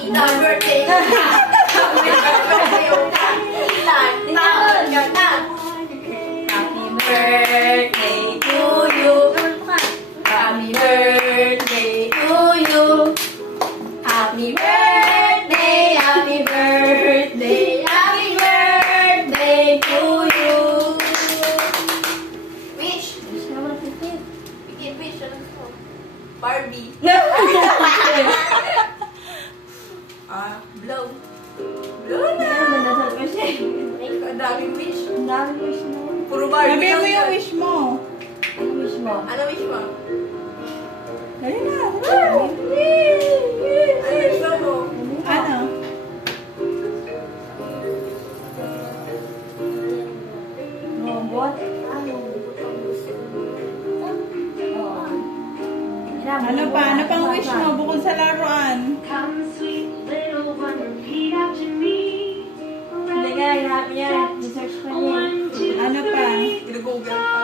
Tita birthday. Happy birthday, Tita. Tita. Happy birthday to you. Happy birthday to you. Happy birthday, happy birthday, happy birthday to you. Wish. Wish naman, Pikit. Pikit, wish. Ano ko? Barbie. Blow. Blow na. Mandasal pa siya. Ang daming wish. Ang dami wish naman. Puro Barbie. Sabi mo lang yung yan. wish mo. Ano wish mo? Ano wish mo? Dali na. Ano wish mo? Ano? Robot? Ano pa? Ano pang wish mo bukod sa laruan? Hindi ka, hinahanap niya. Research pa niya. Ano pa? Ginugugol pa.